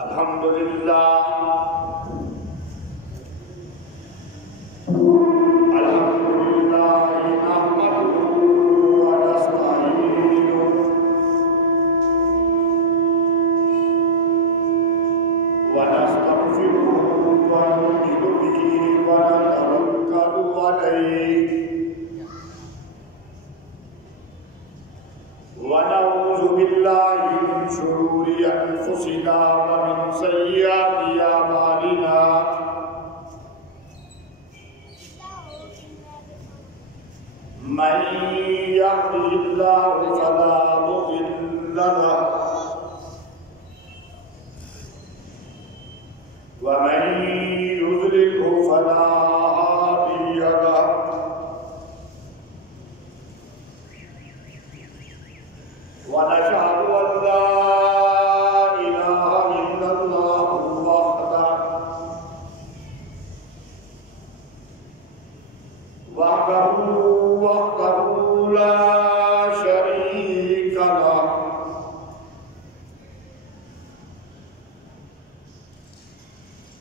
الحمد لله نحمده ونستعينه ونستغفره ونؤمن به ونتوكل عليه ونعوذ بالله من شرور أنفسنا ومن سيئات أعمالنا من يهده الله فلا مضل له ومن يضلله فلا هادي له ونشهد أن لا إله إلا الله وحده لا شريك له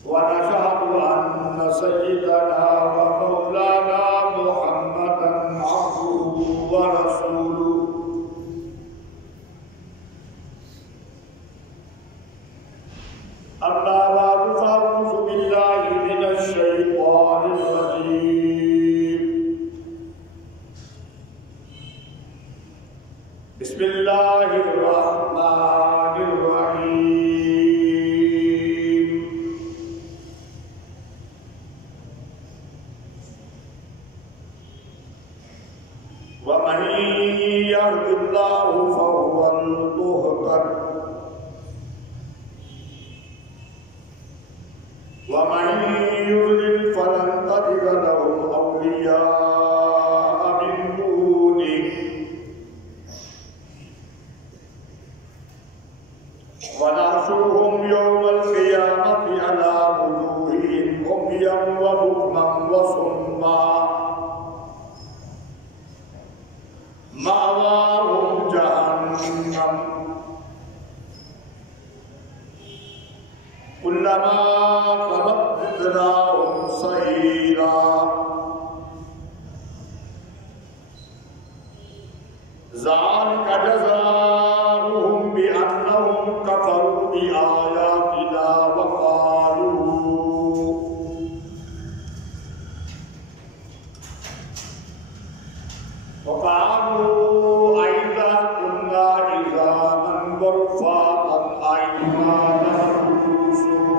ونشهد أن سيدنا ومولانا محمدا عبده ورسوله أما بعد فأعوذ بالله من الشيطان الرجيم بسم الله الرحمن الرحيم ومن يهد الله فهو المهتد ومن يضلل فلن تجد لهم أولياء من دونه ونحشرهم يوم القيامة على وجوههم عميا وبكما وصما مأواهم جهنم كلما خبت زدناهم سعيرا ذلك جزاؤهم بأنهم كفروا بآياتنا وقالوا أئذا كنا عظاما ورفاتا أئنا لمبعوثون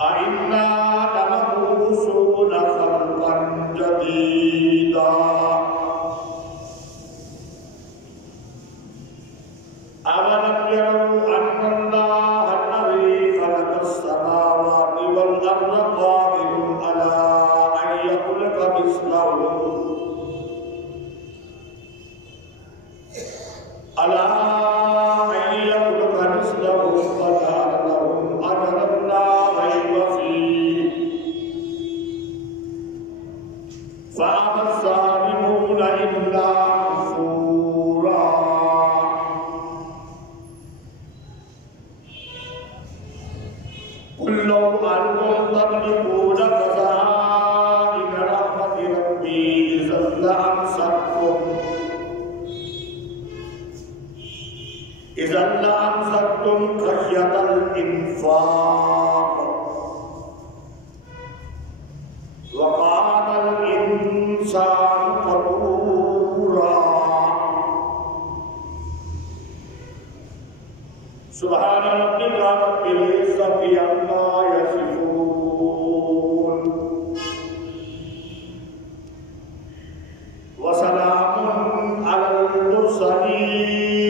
أئنا لمبعوثون خلقا جديدا أولم يروا أن الله الذي خلق السماوات والأرض قادر على أن يخلق مثلهم ألا أن يخلق مثلهم فجعل لهم أجرا لا ريب فيه فأبى الظالمون إلا كفورا قل لو أنتم تملكون خزائن رحمة ربي إذا لأمسكتم خشية الإنفاق وكان الإنسان قتورا سبحان ربك رب العزة عما يصفون وسلام على المرسلين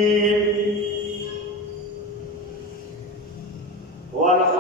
والحمد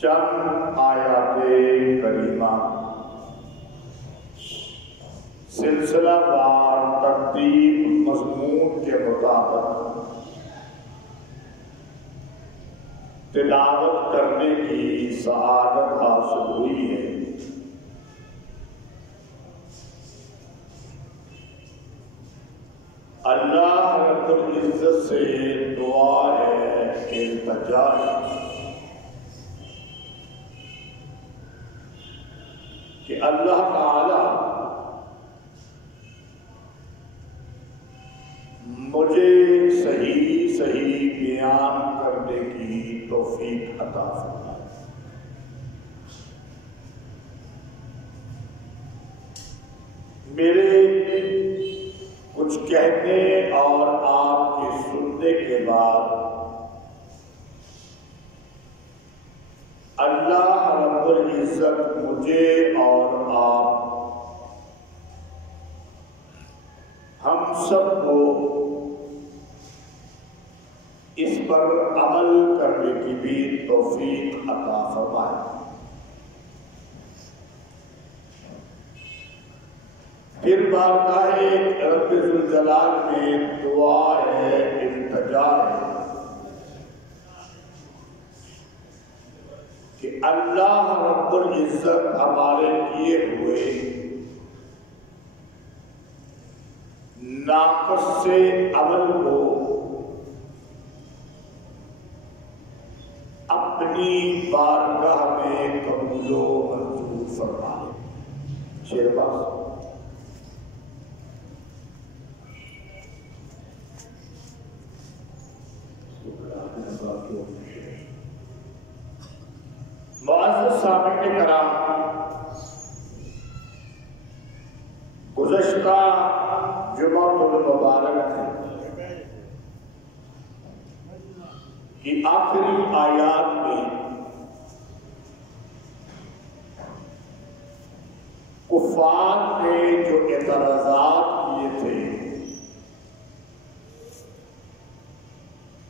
چند آیات کریمہ سلسلہ وار ترتیب مضمون کے مطابق تلاوت کرنے کی سعادت حاصل ہوئی ہے۔ اللہ رب العزت سے دعا ہے، التجا ہے کہ اللہ تعالی مجھے صحیح بیان کرنے کی توفیق عطا فرمائے۔ میرے کچھ کہنے اور آپ کے سننے کے بعد اللہ رب العزت مجھے اور آپ ہم سب کو اس پر عمل کرنے کی بھی توفیق عطا فرمائے۔ پھر بارگاہ رب ذوالجلال میں دعا ہے، التجا ہے کہ اللہ رب العزت ہمارے کیے ہوئے ناقص سے عمل کو اپنی بارگاہ میں قبول و منظور فرمائے۔ شیر باز معزز سامعین کرام، گزشتہ جمعہ المبارک کی آخری آیات میں کفار نے جو اعتراضات کیے تھے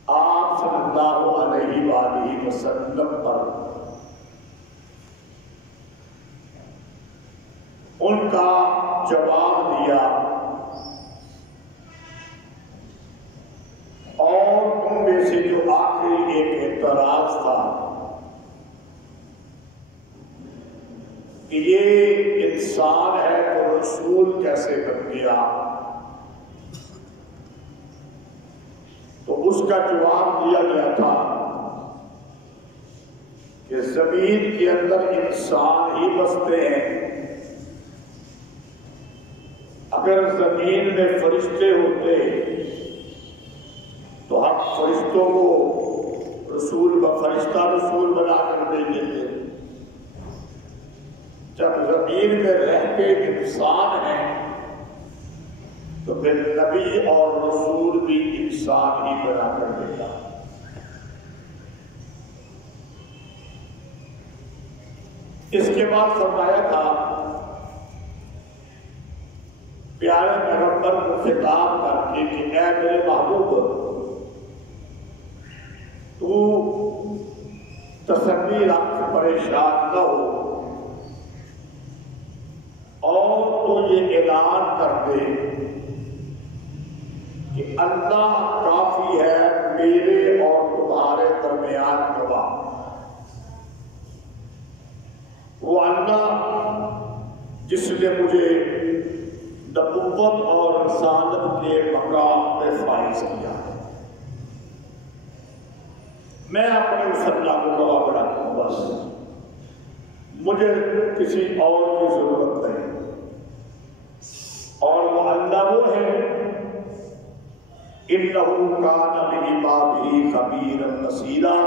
آپ صلی اللہ علیہ وآلہ وسلم پر، ان کا جواب دیا اور ان میں سے جو آخری ایک اعتراض تھا کہ یہ انسان ہے تو رسول کیسے بن گیا، تو اس کا جواب دیا گیا تھا کہ زمین کے اندر انسان ہی بستے ہیں، اگر زمین میں فرشتے ہوتے تو ہم فرشتوں کو فرشتہ رسول بنا کر دے دیتے۔ جب زمین میں رہ کے انسان ہیں تو پھر نبی اور رسول بھی انسان ہی بنا کر دیتا۔ اس کے بعد فرمایا تھا پیارے پیغمبر کو خطاب کر کے کہ اے میرے محبوب، تو تسلی رکھ، پریشان نہ ہو، اور تو یہ اعلان کر دے کہ اللہ کافی ہے میرے اور تمہارے درمیان گواہ۔ وہ اللہ جس نے مجھے نبوت اور رسالت کے مقام پہ فائز کیا ہے، میں اپنے اس اللہ کو گواہ بناتا ہوں، بس مجھے کسی اور کی ضرورت نہیں۔ اور وہ اللہ وہ ہے اِنَّهُ كَانَ بِعِبَادِهِ خَبِيرًا بَصِيرًا،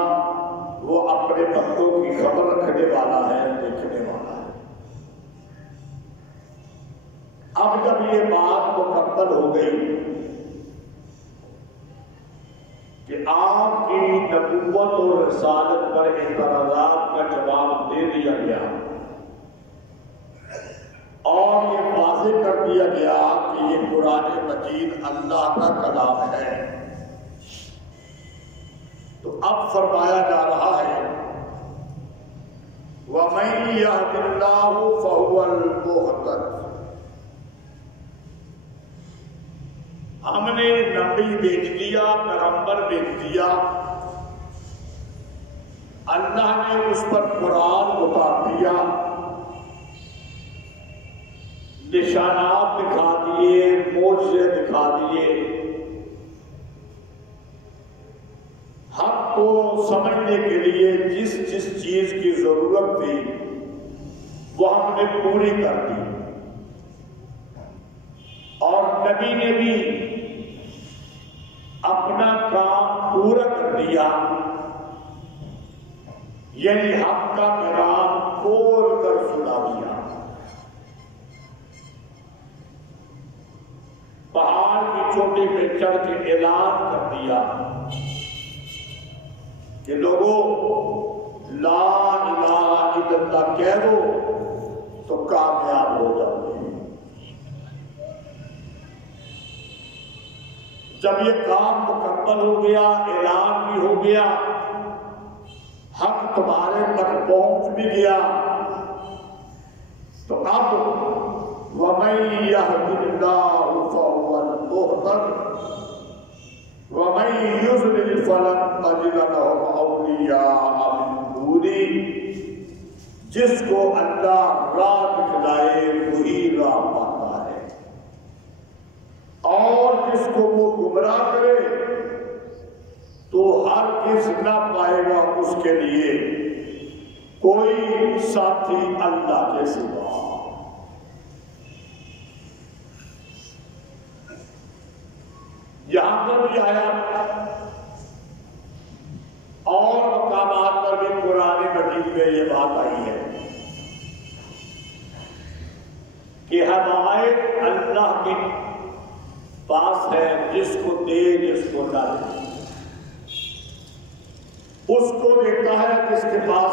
وہ اپنے بندوں کی خبر رکھنے والا ہے، دیکھنے والا ہے۔ اب جب یہ بات مکمل ہو گئی کہ آپ کی نبوت اور رسالت پر اعتراضات کا جواب دے دیا گیا اور یہ واضح کر دیا گیا کہ یہ قرآن مجید اللہ کا کلام ہے، تو اب فرمایا جا رہا ہے وَمَن يَهْدِ اللَّهُ فَهُوَ الْمُهْتَدِ۔ ہم نے نبی بھیج دیا، پیغمبر بھیج دیا، اللہ نے اس پر قرآن اتار دیا، نشانات دکھا دیے، معجزے دکھا دیے، حق کو سمجھنے کے لیے جس جس چیز کی ضرورت تھی وہ ہم نے پوری کر دی، اور نبی نے بھی اپنا کام پورا کر دیا، یعنی حق کا پیغام کھول کر سنا دیا۔ پہاڑ کی چوٹی پہ چڑھ کے اعلان کر دیا کہ لوگوں لا الہ الا اللہ کہہ دو تو کامیاب ہو جاؤ گے۔ جب یہ کام مکمل ہو گیا، اعلان بھی ہو گیا، حق تمہارے تک پہنچ بھی گیا، تو اب وَمَن يَهْدِ اللَّهُ فَهُوَ الْمُهْتَدِ وَمَن يُضْلِلْ فَلَن تَجِدَ لَهُ أَوْلِيَاءَ مِن دُونِهِ، جس کو اللہ راہ دکھلائے وہی راہ پاتا ہے، اور جس کو وہ گمراہ کرے تو ہر کس نہ پائے گا اس کے لیے کوئی ساتھی اللہ کے سوا۔ یہاں پر بھی آیا اور مقامات پر بھی قرآن مجید میں یہ بات آئی ہے کہ ہدایت اللہ کے پاس ہے، جس کو دے جس کو نہ دے، اس کو دیتا ہے جس کے پاس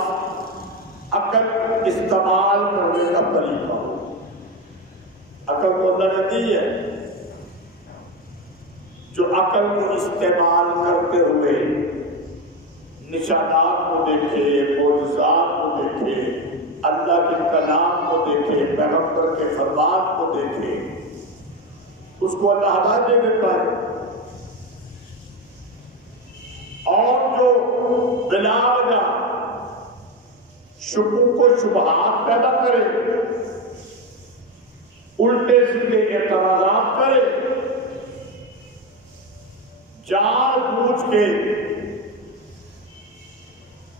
عقل استعمال کرنے کا طریقہ ہو۔ عقل کو اللہ نے دی ہے، جو عقل کو استعمال کرتے ہوئے نشانات کو دیکھے، معجزات کو دیکھے، اللہ کے کلام کو دیکھے، پیغمبر کے فرمان کو دیکھے، اس کو اللہ ہدایت دے دیتا ہے۔ اور جو بلا وجہ شکوک و شبہات پیدا کرے، الٹے سیدھے اعتراضات کرے، جان بوجھ کے،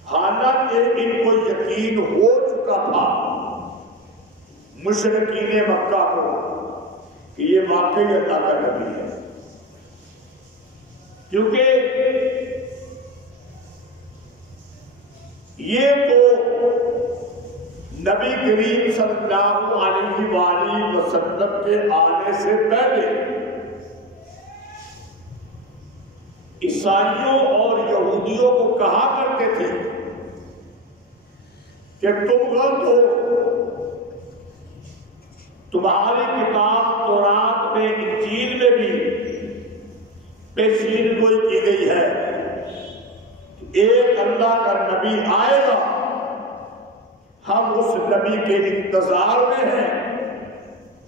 حالانکہ ان کو یقین ہو چکا تھا مشرکین مکہ کو کہ یہ واقعی اللہ کا نبی ہے، کیونکہ یہ تو نبی کریم صلی اللہ علیہ وآلہ وسلم کے آنے سے پہلے عیسائیوں اور یہودیوں کو کہا کرتے تھے کہ تم غلط ہو، تمہاری کتاب تورات میں، انجیل میں بھی پیشین گوئی کی گئی ہے کہ ایک اللہ کا نبی آئے گا، ہم اس نبی کے انتظار میں ہیں،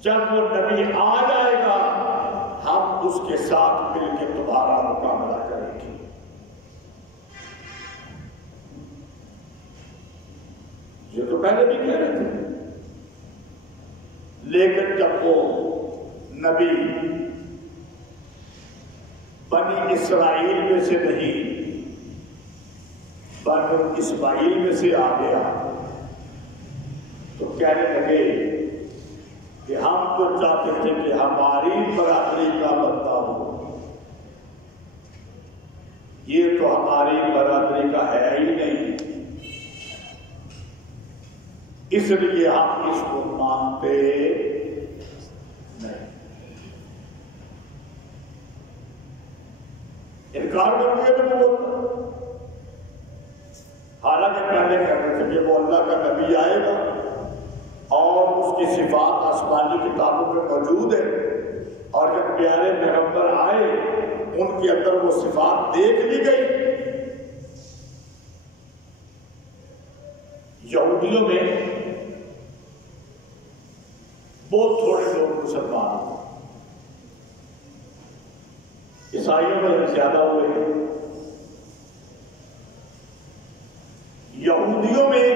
جب وہ نبی آ جائے گا ہم اس کے ساتھ مل کے تمہارا مقابلہ کریں گے۔ یہ تو پہلے بھی کہہ رہے تھے، لیکن جب وہ نبی بنی اسرائیل میں سے نہیں، بنی اسماعیل میں سے آ گیا تو کہنے لگے کہ ہم تو چاہتے تھے کہ ہماری برادری کا بندہ ہو، یہ تو ہماری برادری کا ہے ہی نہیں، اس لیے ہم اس کو مانتے نہیں، انکار کر دیا نبوت۔ حالانکہ پہلے کہتے تھے کہ وہ اللہ کا نبی آئے گا اور اس کی صفات آسمانی کتابوں میں موجود ہے، اور جب پیارے پیغمبر آئے ان کے اندر وہ صفات دیکھ لی گئی، یہودیوں میں بہت تھوڑے لوگ مسلمان ہیں، عیسائیوں میں زیادہ ہوئے. یہودیوں میں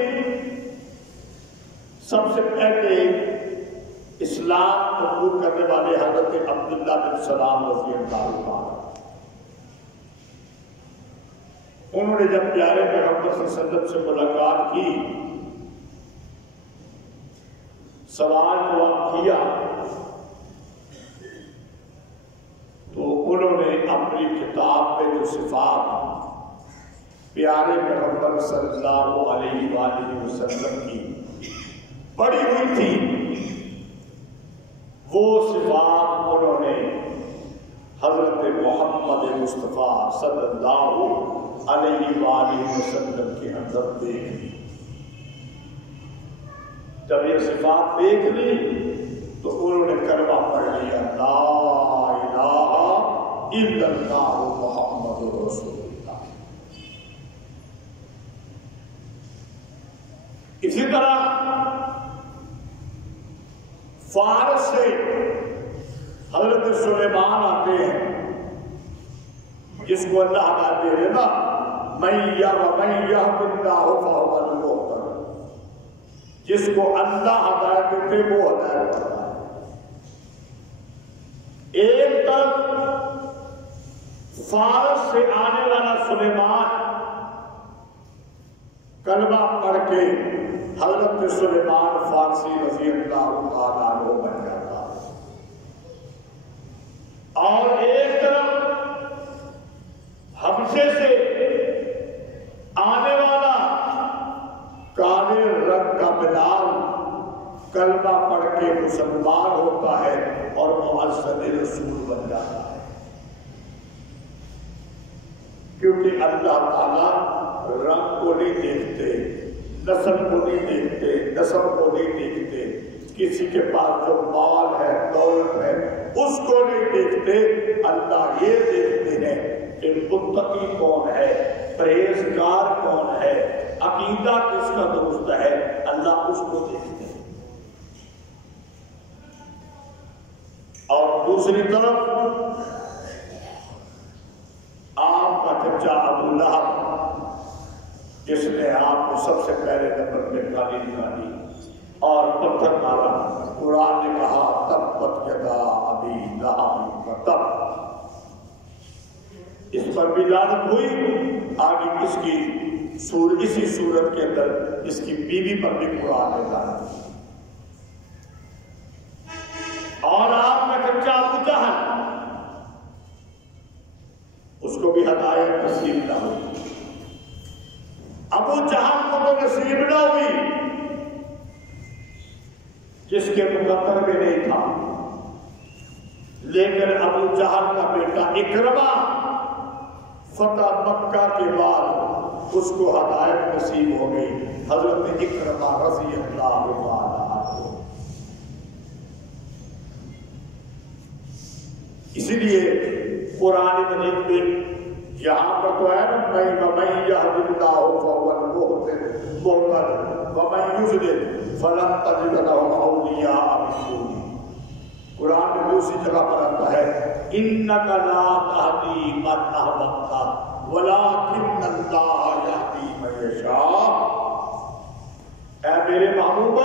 سب سے پہلے اسلام قبول کرنے والے حضرت عبداللہ بن سلام رضی اللہ عنہ. انہوں نے جب پیارے پیغمبر صلی اللہ علیہ وسلم سے ملاقات کی، سوال جواب کیا، تو انہوں نے اپنی کتاب میں جو صفات پیارے پیغمبر صلی اللہ علیہ وآلہ وسلم کی پڑھی ہوئی تھی، وہ صفات انہوں نے حضرت محمد مصطفیٰ صلی اللہ علیہ وآلہ وسلم کے اندر دیکھ لی. جب یہ صفات دیکھ لی تو انہوں نے کلمہ پڑھ لیا، لا الہ الا اللہ محمد رسول اللہ. اسی طرح فارس سے حضرت سلیمان آتے ہیں، جس کو اللہ ہدایت دے دینا، من یہد اللہ فہو المہتد، جس کو اللہ ہدایت دیتے وہ ہدایت کرتا ہے. ایک طرف فارس سے آنے والا سلیمان کلمہ پڑھ کے حضرت سلیمان فارسی رضی اللہ تعالیٰ عنہ بن جاتا ہے، اور ایک طرف حبشے سے آنے والا کالے رنگ کا بلال کلمہ پڑھ کے مسلمان ہوتا ہے اور مؤذن رسول بن جاتا ہے. کیونکہ اللہ تعالیٰ رنگ کو نہیں دیکھتے، نسل کو نہیں دیکھتے، نسب کو نہیں دیکھتے، کسی کے پاس جو مال ہے، دولت ہے، اس کو نہیں دیکھتے. اللہ یہ دیکھتے ہیں کہ متقی کون ہے، پرہیزگار کون ہے، عقیدہ کس کا درست ہے، اللہ اس کو دیکھتے ہیں. اور دوسری طرف آپ کا چچا ابو لہب، جس نے آپ کو سب سے پہلے نمبر میں گالی نکالی اور پتھر مارا، قرآن نے کہا تبت یدا ابی لہب وتب، اس پر بھی لعنت ہوئی. آگے اس کی اسی صورت کے اندر اس کی بیوی پر بھی قرآن نے لعنت ہوئی. اور آپ کا چچا ابو جہل، اس کو بھی ہدایت نصیب نہ ہوئی. ابو جہل کو تو نصیب نہ ہوئی جس کے مقدر میں نہیں تھا، لیکن ابو جہل کا بیٹا اکرمہ فتح مکہ کے بعد اس کو ہدایت نصیب ہو گئی. حضرت اکرمہ رضی اللہ عنہ. اسی لیے قرآن مجید میں یہاں پر تو ہے نا، وَمَن يَهْدِ اللَّهُ فَهُوَ الْمُهْتَدِ وَمَن يُضْلِلْ فَلَن تَجِدَ لَهُ أَوْلِيَاءَ مِن دُونِهِ. قرآن میں دوسری جگہ پر آتا ہے إِنَّكَ لَا تَهْدِي مَنْ أَحْبَبْتَ وَلَٰكِنَّ اللَّهَ يَهْدِي مَن يَشَاءُ. اے میرے محبوب،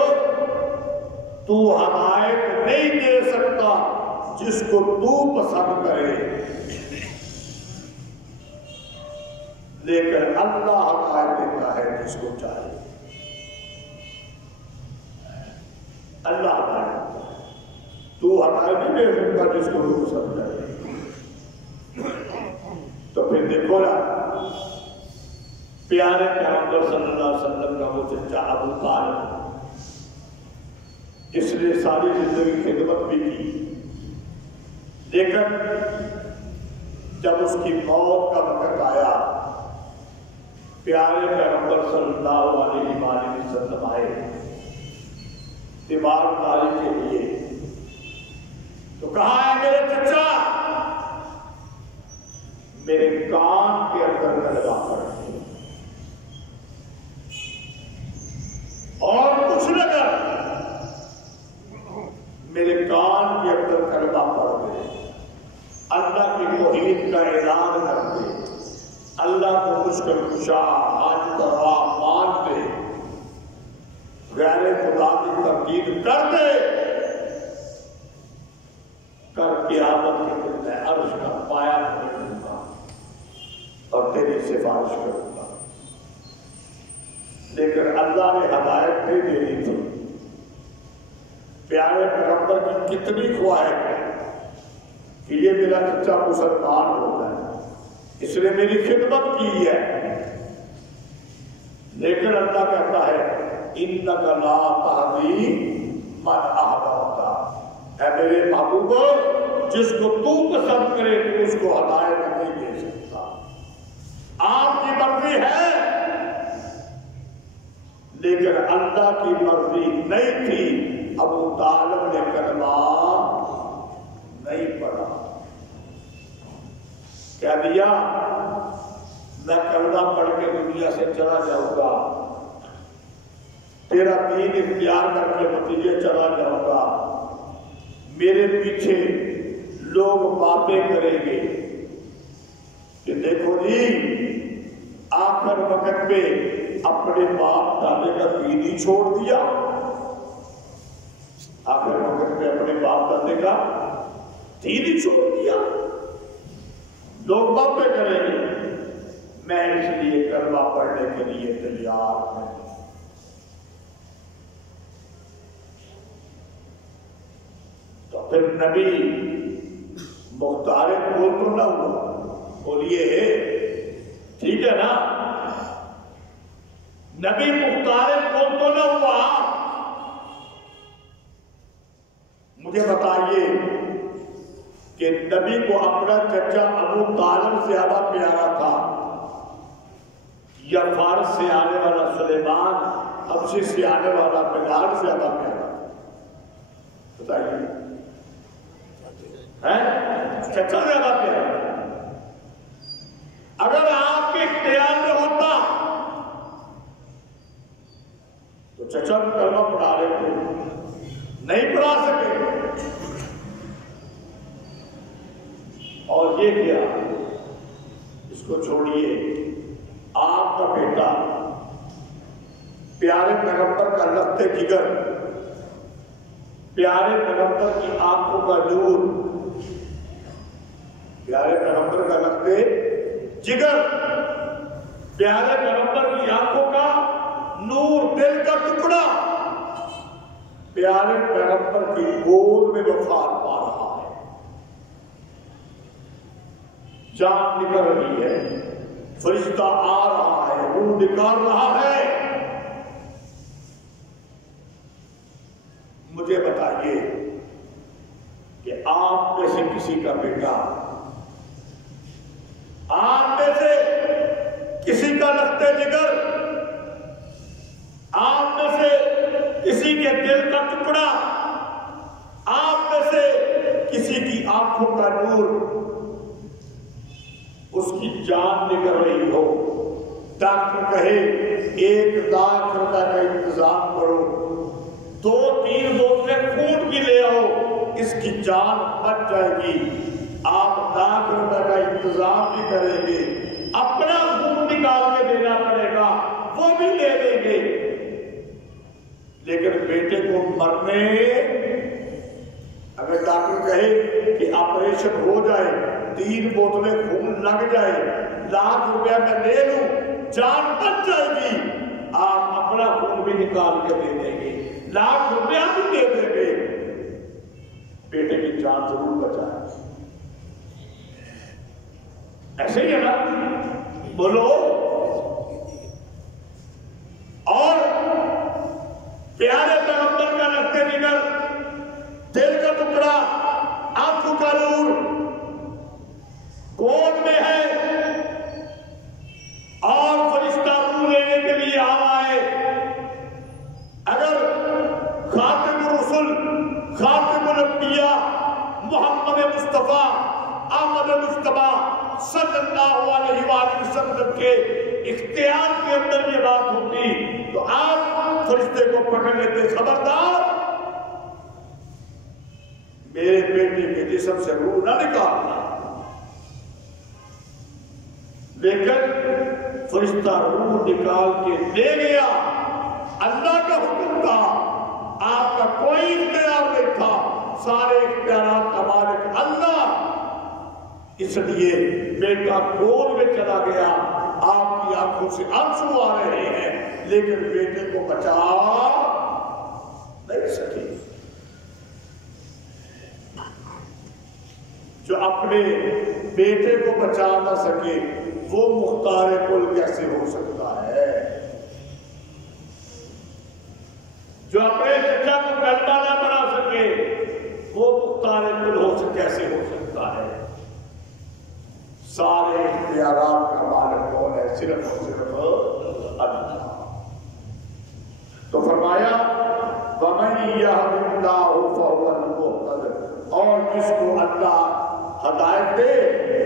تو ہدایت نہیں دے سکتا جس کو تو پسند کرے، لیکن اللہ ہدایت دیتا ہے جس کو چاہے. اللہ ہدایت دیتا ہے، تو ہدایت نہیں دے سکتا جس کو تو پسند کرے. تو پھر دیکھو نا، پیارے پیغمبر صلی اللہ علیہ وسلم کا وہ چچا ابو طالب، جس نے ساری زندگی خدمت بھی کی، لیکن جب اس کی موت کا وقت آیا، پیارے پیغمبر صلی اللہ علیہ وآلہ وسلم آئے دیوار داری کے لیے، تو کہا ہے میرے چچا، میرے کان کے اندر کا لگا کر مشکل کشا حاجت روا مان دے، غیر خدا کی تردید کر دے، کر قیامت کے دن میں عرش کا پایا پکڑوں گا اور تیری سفارش کروں گا۔ لیکن اللہ نے ہدایت نہیں دینی تھی، پیارے پیغمبر کی کتنی خواہش ہے کہ یہ میرا چچا مسلمان ہوتا ہے، اس نے میری خدمت کی ہے، لیکن اللہ کہتا ہے اِنَّكَ لَا تَهْدِي مَنْ أَحْبَبْتَ، اے میرے محبوب جس کو تو پسند کرے تو اس کو ہدایت نہیں دے سکتا، آپ کی مرضی ہے، لیکن اللہ کی مرضی نہیں تھی۔ ابو طالب نے کلمہ نہیں پڑھا، کہہ دیا میں کلمہ پڑھ کے دنیا سے چلا جاؤں گا، تیرا دین اختیار کر کے نتیجے چلا جاؤں گا، میرے پیچھے لوگ باتیں کریں گے کہ دیکھو جی آخر وقت میں اپنے باپ دادے کا دین ہی چھوڑ دیا، آخر وقت میں اپنے باپ دادے کا دین ہی چھوڑ دیا، لوگ باتیں کریں گے، میں اس لیے کلمہ پڑھنے کے لیے تیار ہوں۔ تو پھر نبی مختار کول تو نہ ہوا، بولیے ٹھیک ہے نا، نبی مختار کول تو نہ ہوا۔ مجھے بتائیے کہ نبی کو اپنا چچا ابو طالب زیادہ پیارا تھا یا فارس سے آنے والا سلیمان، حبشی سے آنے والا بلال زیادہ پیارا تھا؟ بتائیے، چچا زیادہ پیارا؟ اگر آپ کے اختیار میں ہوتا تو چچا بھی کلمہ پڑھا رہے تھے، نہیں پڑھا سکے، اور یہ کیا، اس کو چھوڑیے، آپ کا بیٹا پیارے پیغمبر کا لخت جگر، پیارے پیغمبر کی آنکھوں کا نور، پیارے پیغمبر کا لخت جگر، پیارے پیغمبر کی آنکھوں کا نور، دل کا ٹکڑا، پیارے پیغمبر کی گود میں وفات پا رہا ہے، جان نکل رہی ہے، فرشتہ آ رہا ہے، روح نکال رہا ہے۔ مجھے بتائیے کہ آپ میں سے کسی کا بیٹا، آپ میں سے کسی کا لخت جگر، آپ میں سے کسی کے دل کا ٹکڑا، آپ میں سے کسی کی آنکھوں کا نور، اس کی جان نکل رہی ہو، ڈاکٹر کہے 1 لاکھ روپے کا انتظام کرو، 2-3 بوتلیں خون کی لے آؤ، اس کی جان بچ جائے گی، آپ 1 لاکھ روپے کا انتظام بھی کریں گے، اپنا خون نکال کے دینا پڑے گا، وہ بھی لے دیں گے، لیکن بیٹے کو مرنے، اگر ڈاکٹر کہے کہ آپریشن ہو جائے، 3 بوتلیں خون لگ جائے، 1 لاکھ روپیہ میں لے لوں، جان بچ جائے گی، آپ اپنا خون بھی نکال کے دے دیں گے، 1 لاکھ روپیہ بھی دے دیں گے، بیٹے کی جان ضرور بچائے۔ ایسے ہی ہے نا؟ بولو۔ اور پیارے پیغمبر کا لخت جگر، دل کا ٹکڑا، آنکھوں کا نور، گود میں ہے، اور فرشتہ روح لینے کے لیے آیا ہے۔ اگر خاتم الرسل، خاتم الانبیاء محمد مصطفیٰ احمد مصطفیٰ صلی اللہ علیہ وآلہ وسلم کے اختیار کے اندر یہ بات ہوتی تو آپ فرشتے کو پکڑ لیتے، خبردار میرے بیٹے کے جسم سے روح نہ نکالنا، لیکن فرشتہ روح نکال کے دے گیا، اللہ کا حکم تھا، آپ کا کوئی اختیار نہیں تھا، سارے اختیارات کا مالک اللہ۔ اس لیے بیٹا گود میں چلا گیا، آپ کی آنکھوں سے آنسو آ رہے ہیں لیکن بیٹے کو بچا نہیں سکے۔ جو اپنے بیٹے کو بچا نہ سکے وہ مختار کل کیسے ہو سکتا ہے؟ جو اپنے چچا کو کلمہ نہ بنا سکے وہ مختار کل کیسے ہو سکتا ہے؟ سارے اختیارات کا مالک کون ہے؟ صرف اور صرف اللہ۔ تو فرمایا وَمَن يَهْدِ اللَّهُ فَهُوَ الْمُهْتَدِ، اور جس کو اللہ ہدایت دے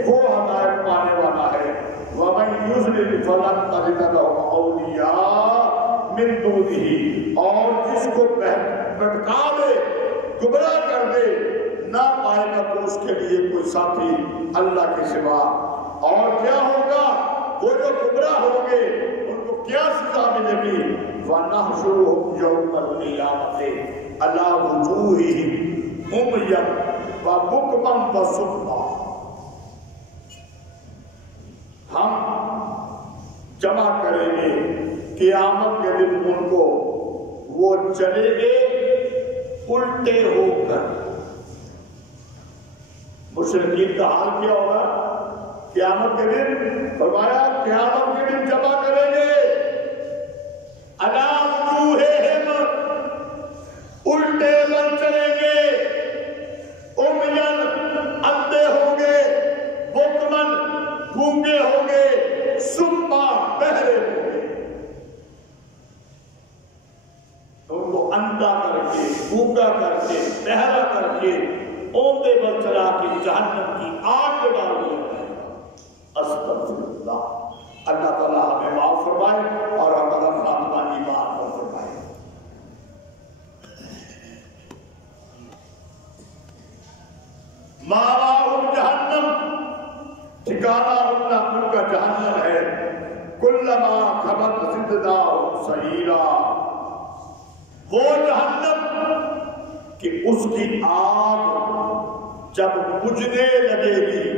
وہ ہدایت پانے والا ہے۔ وَمَن يُضْلِلْ فَلَن تَجِدَ لَهُ أَوْلِيَاءَ مِن دُونِهِ، اور جس کو بھٹکا دے، گمراہ کر دے، نہ پائے گا تو اس کے لیے کوئی ساتھی اللہ کے سوا۔ اور کیا ہوگا؟ وہ جو گمراہ ہوں گے ان کو کیا سزا ملے گی؟ وَنَحْشُرُهُمْ يَوْمَ الْقِيَامَةِ عَلَىٰ وُجُوهِهِمْ عُمْيًا وَبُكْمًا وَصُمًّا، ہم جمع کریں گے قیامت کے دن ان کو، وہ چلیں گے الٹے ہو کر۔ مشرکین کا حال کیا ہوگا قیامت کے دن؟ فرمایا قیامت کے دن جمع کریں گے عَلَىٰ وُجُوهِهِمْ، الٹے بن چلیں گے، عُمْيًا اندھے ہوں گے، بُکْمًا گونگے ہوں گے، سُمًّا بہرے ہوں گے۔ ان کو اندھا کر کے، گونگا کر کے، بہرا کر کے، اوندے پر چلا کے جہنم کی آگ میں ڈال دیا جائے گا۔ استغفر اللہ۔ اللہ تعالیٰ ہمیں معاف فرمائے اور ہمارا خاتمہ ایمان پر فرمائے۔ ماواہم جہنم، ٹھکانہ ان کا جہنم ہے۔ کلما خبت زدناہم سعیرا، وہ جہنم کہ اس کی آگ جب بجھنے لگے گی،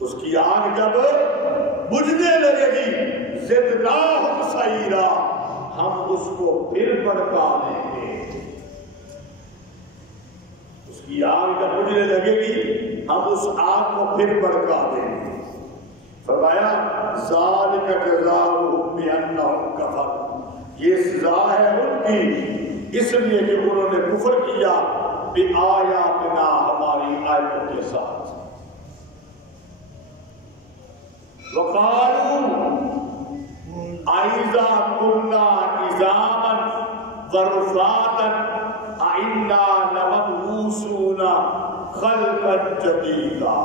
اس کی آگ جب بجھنے لگے گی، زدناہم سعیرا، ہم اس کو پھر بھڑکا دیں گے۔ اس کی آگ جب بجھنے لگے گی ہم اس آگ کو پھر بھڑکا دیں گے۔ فرمایا ذالک جزاؤہم بانہم کفروا، یہ سزا ہے ان کی اس لیے کہ انہوں نے کفر کیا بآیاتنا، ہماری آیتوں کے ساتھ۔ وقالوا اذا كنا عظاما ورفاتا أئنا لمبعوثون خلقا جديدا،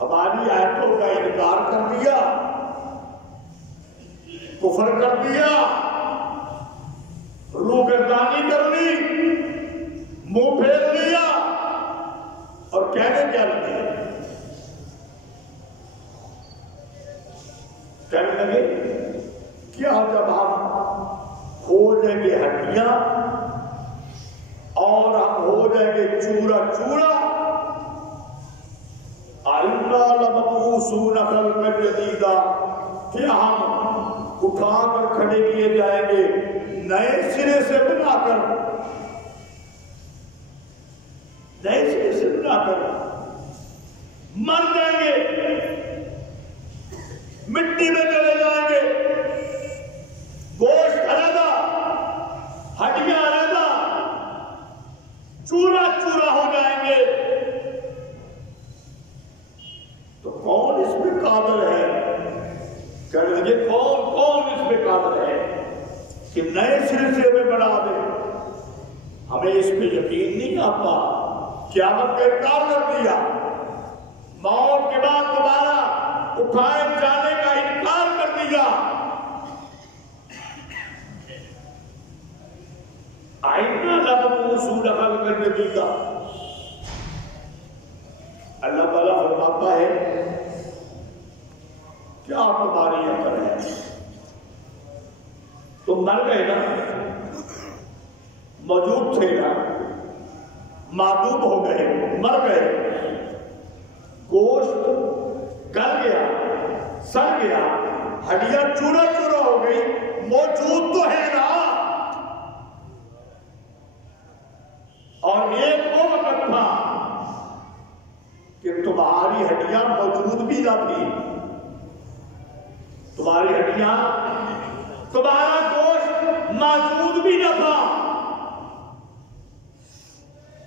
ہماری آیتوں کا انکار کر دیا، کفر کر دیا، روگردانی کر لی، منہ پھیر لیا، اور کہنے کیا لگے؟ کہنے لگے کیا جب ہم ہو جائیں گے ہڈیاں اور ہم ہو جائیں گے چورا چورا، أَإِنَّا لَمَبْعُوثُونَ خَلْقًا جَدِيدًا، کیا ہم اٹھا کر کھڑے کیے جائیں گے نئے سرے سے بنا کر، نئے سرے سے بنا کر؟ مر جائیں گے، مٹی میں چلے جائیں گے، گوشت علیحدہ، ہڈیاں علیحدہ، چورا چورا ہو جائیں گے، تو کون اس پہ قادر ہے؟ کہنے لگے کون اس پہ قادر ہے کہ نئے سرے سے ہمیں بنا دے؟ ہمیں اس پہ یقین نہیں آتا، قیامت کا انکار کر دیا، موت کے بعد دوبارہ اٹھائے جانے کا انکار کر دیا۔ أَإِنَّا لَمَبْعُوثُونَ خَلْقًا جَدِيدًا، اللہ تعالیٰ فرماتا ہے کیا تمہاری عقل ہے؟ تم مر گئے نا، موجود تھے نا، معدوم ہو گئے، مر گئے، گوشت گل گیا، سڑ گیا، ہڈیاں چورا چورا ہو گئی، موجود تو ہے نا۔ اور ایک وہ وقت تھا کہ تمہاری ہڈیاں موجود بھی نہ تھی، تمہاری ہڈیاں، تمہارا گوشت موجود بھی نہ تھا۔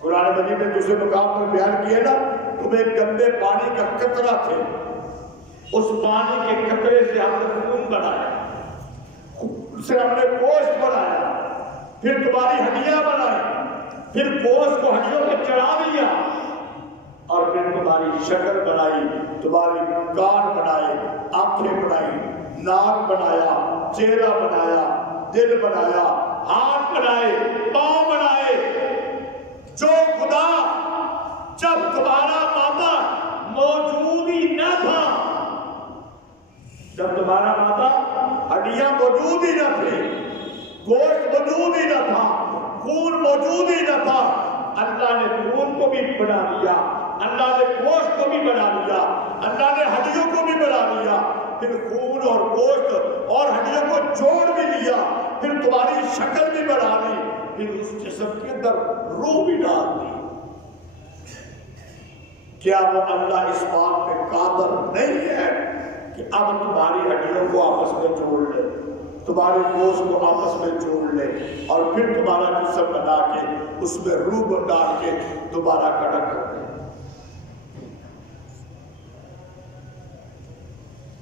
قرآن مجید نے دوسرے مقام پر بیان کیا نا، تم ایک گندے پانی کا قطرہ تھے، اس پانی کے قطرے سے ہم نے خون بنایا، سے ہم نے گوشت بنایا، پھر تمہاری ہڈیاں بنائی، پھر گوشت کو ہڈیوں کو چڑھا دیا، اور پھر تمہاری شکل بنائی، تمہاری کان بنائے، آنکھیں بنائی، ناک بنایا، چہرہ بنایا، دل بنایا، ہاتھ بنائے، پاؤں بنائے۔ جو خدا جب تمہارا مادہ موجود ہی نہ تھا، جب تمہارا مادہ ہڈیاں موجود ہی نہ تھی، گوشت موجود ہی نہ تھا، خون موجود ہی نہ تھا، اللہ نے خون کو بھی بنا لیا، اللہ نے گوشت کو بھی بنا لیا، اللہ نے ہڈیوں کو بھی بنا لیا، پھر خون اور گوشت اور ہڈیوں کو جوڑ بھی لیا، پھر تمہاری شکل بھی بنا لی، پھر اس جسم کے اندر روح بھی ڈال دی۔ کیا وہ اللہ اس بات پہ قادر نہیں ہے کہ اب تمہاری ہڈیوں کو آپس میں جوڑ لے، تمہارے گوشت کو آپس میں جوڑ لے، اور پھر تمہارا جسم بنا کے اس میں روح ڈال کے دوبارہ کھڑا کر دے؟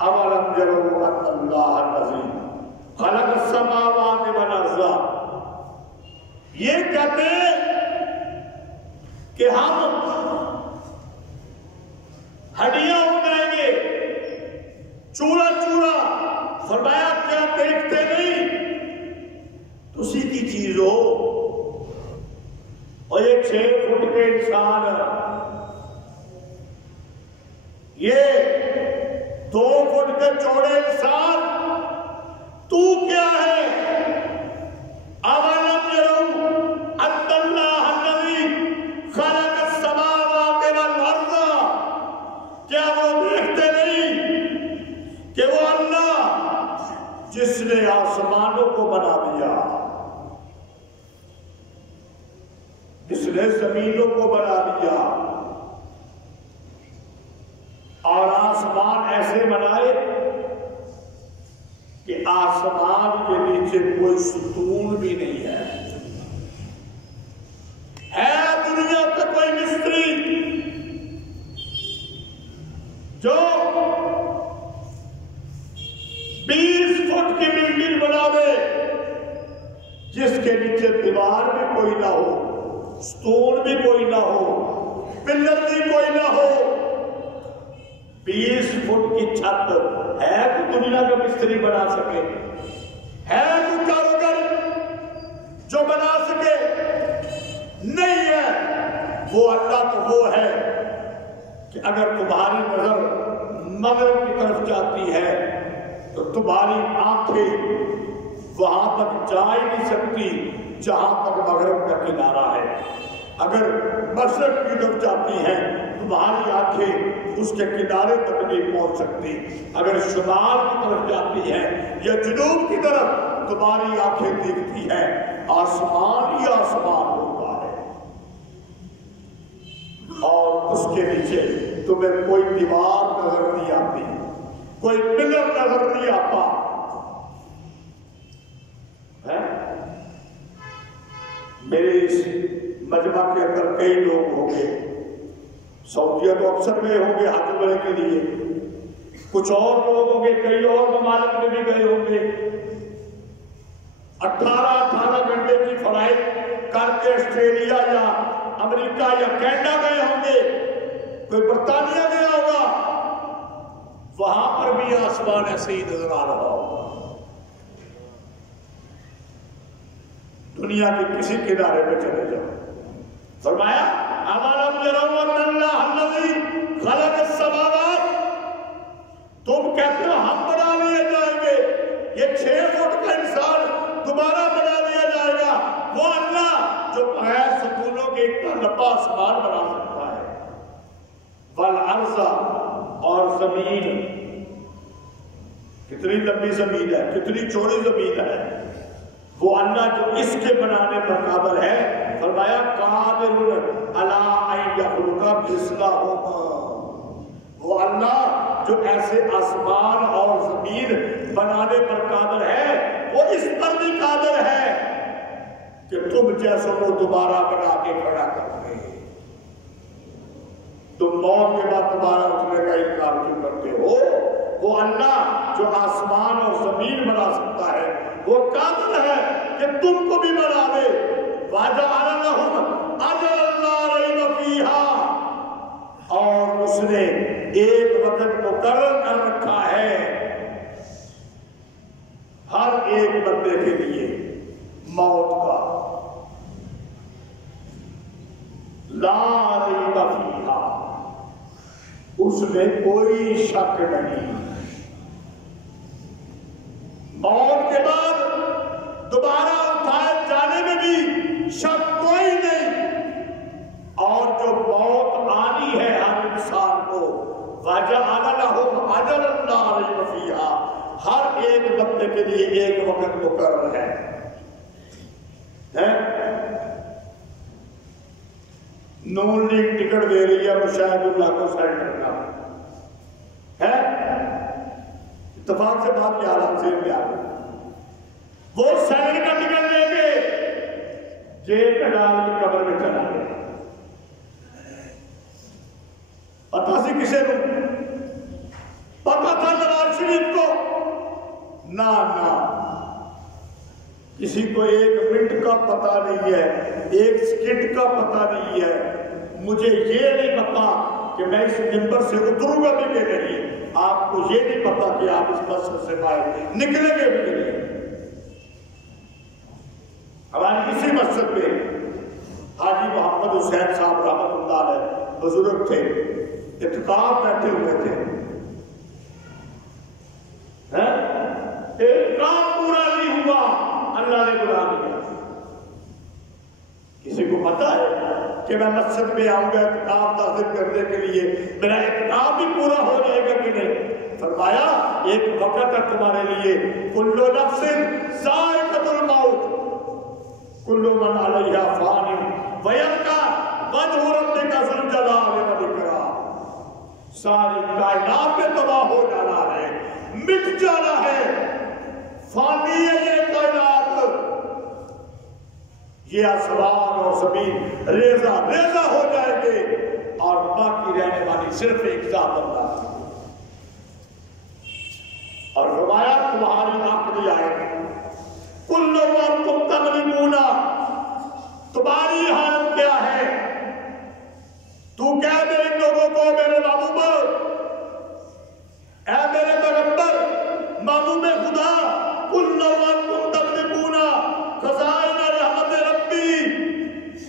اولم یروا ان اللہ الذی خلق السماوات والارض، یہ کہتے کہ ہم ہڈیاں ہو جائیں گے، چورا چورا، فرمایا کیا دیکھتے نہیں تسی کی چیز ہو؟ اور یہ 6 فٹ کے انسان، یہ 2 فٹ کے چوڑے انسان، تو کیا ہے؟ اولم یروا ان اللہ الذی خلق السماوات والارض، کیا وہ دیکھتے نہیں کہ وہ اللہ جس نے آسمانوں کو بنا دیا، جس نے زمینوں کو بنا دیا، اور آسمان ایسے بنائے کہ آسمان کے نیچے کوئی ستون بھی نہیں ہے دنیا کا کوئی مستری جو 20 فٹ کی بلڈنگ بنا دے جس کے نیچے دیوار بھی کوئی نہ ہو، ستون بھی کوئی نہ ہو، پلر بھی کوئی نہ ہو، 20 فٹ کی چھت ہے تو دنیا کا مستری بنا سکے؟ ہے تو کاروگر جو بنا سکے؟ نہیں ہے۔ وہ اللہ تو وہ ہے کہ اگر تمہاری نظر مغرب کی طرف جاتی ہے تو تمہاری آنکھیں وہاں تک جا ہی نہیں سکتی جہاں تک مغرب کا کنارہ ہے۔ اگر مشرق کی طرف جاتی ہیں تمہاری آنکھیں اس کے کنارے تک نہیں پہنچ سکتی، اگر شمال کی طرف جاتی ہے یا جنوب کی طرف تمہاری آنکھیں دیکھتی ہیں آسمان ہی آسمان ہوتا ہے، اور اس کے نیچے تمہیں کوئی دیوار نظر نہیں آتی، کوئی پلر نظر نہیں آتا ہے۔ میرے اس مجمع کے اندر کئی لوگ ہوں گے، سعودیہ تو اکثر گئے ہوں گے حج عمرے کے لیے، کچھ اور لوگ ہوں گے کئی اور ممالک میں بھی گئے ہوں گے، 18 گھنٹے کی فلائٹ کر کے آسٹریلیا یا امریکہ یا کینیڈا گئے ہوں گے، کوئی برطانیہ گیا ہوگا، وہاں پر بھی آسمان ایسے ہی نظر آ رہا ہوگا۔ دنیا کے کسی کنارے پہ چلے جاؤ، فرمایا اولم یروا ان اللہ الذی خلق السماوات، تم کہتے ہو ہم بنا لیے جائیں گے، یہ 6 فٹ کا انسان دوبارہ بنا لیا جائے گا، وہ اللہ جو بغیر ستونوں کے اتنا لمبا آسمان بنا سکتا ہے، والارض، اور زمین، کتنی لمبی زمین ہے، کتنی چوڑی زمین ہے، وہ اللہ جو اس کے بنانے پر قادر ہے، فرمایا قادر علی ان یخلق مثلہم، وہ اللہ جو ایسے آسمان اور زمین بنانے پر قادر ہے، وہ اس پر بھی قادر ہے کہ تم جیسوں کو دوبارہ بنا کے کھڑا کر دے۔ تم موت کے بعد دوبارہ اٹھنے کا انکار کیوں کرتے ہو؟ وہ اللہ جو آسمان اور زمین بنا سکتا ہے، وہ قادر ہے کہ تم کو بھی بنا دے۔ وَجَعَلَ لَهُمْ أَجَلًا لَا رَيْبَ فِيهَا، اور اس نے ایک وقت مقرر کر رکھا ہے ہر ایک بندے کے لیے، موت کا، لا ریب فیہا، اس میں کوئی شک نہیں، موت کے بعد دوبارہ اٹھائے جانے میں بھی شک کوئی نہیں، اور جو موت آنی ہے ہر انسان کو، وَجَعَلَ لَهُمْ أَجَلًا لَا رَيْبَ فِيهَا، ہر ایک بندے کے لیے ایک وقت مقرر ہے۔ نون لیگ ٹکٹ دے رہی ہے مشاہد اللہ کو سینٹر کا ہے، اتفاق سے بات کے حالات سے کیا ہے، وہ سینٹ کا ٹکٹ لے کے جیل میں ڈال کے قبر میں چلا گیا، پتا سی کسے کو پتا تھا نواز شریف کو؟ نہ کسی کو ایک منٹ کا پتا نہیں ہے، ایک سیکنڈ کا پتا نہیں ہے، مجھے یہ نہیں پتا کہ میں اس ممبر سے اتروں گا بھی کہ نہیں، آپ کو یہ نہیں پتا کہ آپ اس مسجد سے باہر نکلیں گے بھی کہ نہیں۔ ہماری اسی مسجد میں حاجی محمد حسین صاحب رحمۃ اللہ علیہ بزرگ تھے، اعتکاف بیٹھے ہوئے تھے، ایک کام پورا نہیں ہوا، اللہ نے بلا لیا۔ کسی کو پتا ہے کہ میں مسجد میں آؤں گا اعتکاف داخل کرنے کے لیے، میرا اعتکاف بھی پورا ہو جائے گا کہ نہیں؟ فرمایا ایک وقت ہے تمہارے لیے، کل نفس ذائقۃ الموت، کل من علیہا فان ویبقی وجہ ربک ذو الجلال والاکرام، ساری کائنات میں تباہ ہو جانا ہے، مٹ جانا ہے، فانی ہے یہ کائنات، یہ آسمان اور زمین ریزہ ریزہ ہو جائیں گے، اور باقی رہنے والی صرف ایک ذات اللہ کی۔ اور فرمایا تمہاری آخری آیت، کل وانتم تغلبون، تمہاری حالت کیا ہے؟ تو کہہ دے ان لوگوں کو میرے محبوب، اے میرے پیغمبر محبوب خدا، کل وانتم تغلبون خزائن رحمت ربی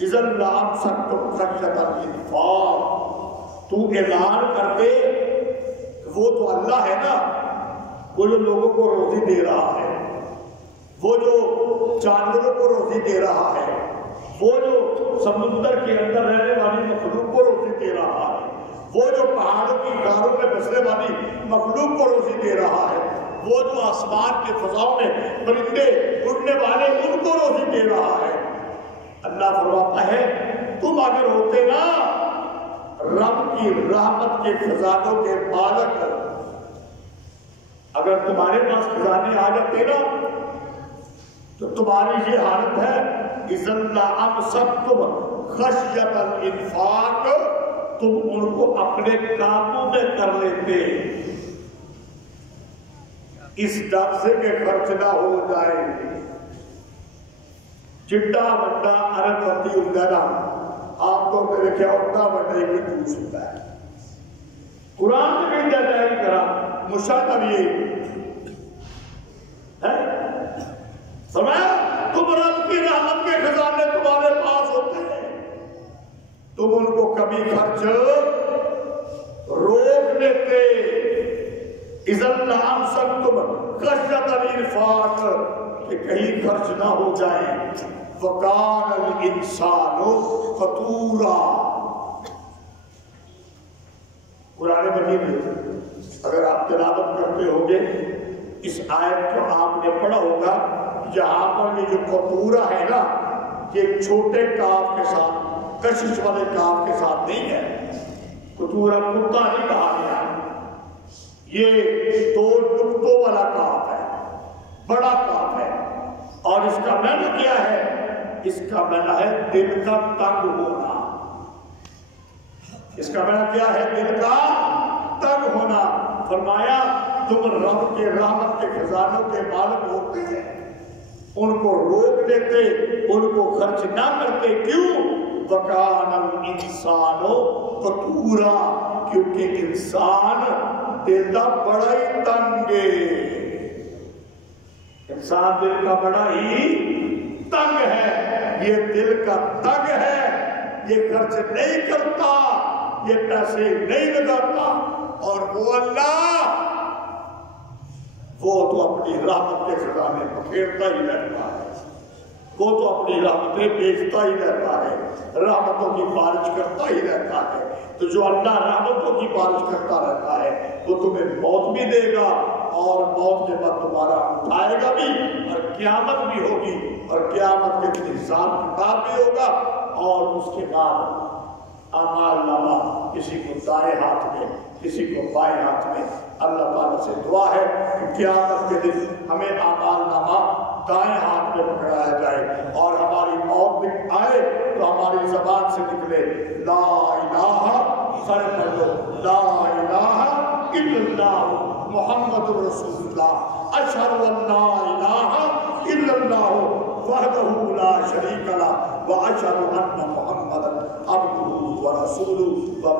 اذا لامسکتم خشیۃ الانفاق، تو اعلان کر دے وہ تو اللہ ہے نا، وہ جو لوگوں کو روزی دے رہا ہے، وہ جو جانوروں کو روزی دے رہا ہے، وہ جو سمندر کے اندر رہنے والی مخلوق کو روزی دے رہا ہے، وہ جو پہاڑوں کی غاروں میں بسنے والی مخلوق کو روزی دے رہا ہے، وہ جو آسمان کے فضاؤں میں پرندے اڑنے والے ان کو روزی دے رہا ہے۔ اللہ فرماتا ہے تم اگر ہوتے نا رب کی رحمت کے خزانوں کے مالک، اگر تمہارے پاس خزانے آ جاتے نا تو تمہاری یہ حالت ہے، اذا لامسکتم خشیۃ الانفاق، تم ان کو اپنے قابو میں کر لیتے، اس ڈر سے کہ خرچ نہ ہو جائے۔ چڈا وڈا اربپتی ہوتا ہے نا، آپ کو میرے کیا ہوتا وڈا ہی دوس ہوتا ہے، قرآن میں کہتا ہے کرا مشاہدہ بھی ہے، سمجھا؟ تم رب کی رحمت کے خزانے تمہارے پاس ہوتے ہیں، تم ان کو کبھی خرچ روک لیتے اذن لامسکتم خشیۃ الانفاق کہ کہیں خرچ نہ ہو جائیں وکان الانسان قتورا. قرآن مجید میں اگر آپ تلاوت کرتے ہوں گے اس آیت کو آپ نے پڑھا ہوگا، یہاں پر یہ جو قطورہ ہے نا یہ چھوٹے کاف کے ساتھ کشش والے کاف کے ساتھ نہیں ہے. قطورہ کتا نہیں کہا گیا، یہ دو نقطوں والا کاف ہے، بڑا کاف ہے. اور اس کا معنی کیا ہے؟ اس کا معنی ہے دل کا تنگ ہونا. اس کا معنی کیا ہے؟ دل کا تنگ ہونا. فرمایا تم رب کے رحمت کے خزانوں کے مالک ہوتے ہیں، ان کو روک دیتے، ان کو خرچ نہ کرتے. کیوں؟ وَكَانَ الْإِنسَانُ قَتُورًا، کیونکہ انسان دل کا بڑا ہی تنگ ہے. انسان دل کا بڑا ہی تنگ ہے. یہ دل کا تنگ ہے، یہ خرچ نہیں کرتا، یہ پیسے نہیں لگاتا. اور وہ اللہ وہ تو اپنی رحمت کے خزانے پکھیرتا ہی رہتا ہے، وہ تو اپنی رحمتیں بیچتا ہی رہتا ہے، رحمتوں کی بارش کرتا ہی رہتا ہے. تو جو اللہ رحمتوں کی بارش کرتا رہتا ہے وہ تمہیں موت بھی دے گا اور موت کے بعد تمہارا اٹھائے گا بھی، اور قیامت بھی ہوگی، اور قیامت کے دن حساب کتاب بھی ہوگا. اور اس کے بعد اعمال نامہ کسی کو دائیں ہاتھ میں کسی کو بائیں ہاتھ میں. اللہ تعالیٰ سے دعا ہے کہ قیامت کے دن ہمیں اعمال نامہ دائیں ہاتھ میں پکڑایا جائے اور ہماری موت آئے تو ہماری زبان سے نکلے لا الہ، سارے پڑھ لو، لا الہ الا اللہ محمد رسول اللہ، اشہد ان لا الہ الا اللہ وحدہ لا شریک لہ واشہد ان محمدا عبدہ ورسولہ.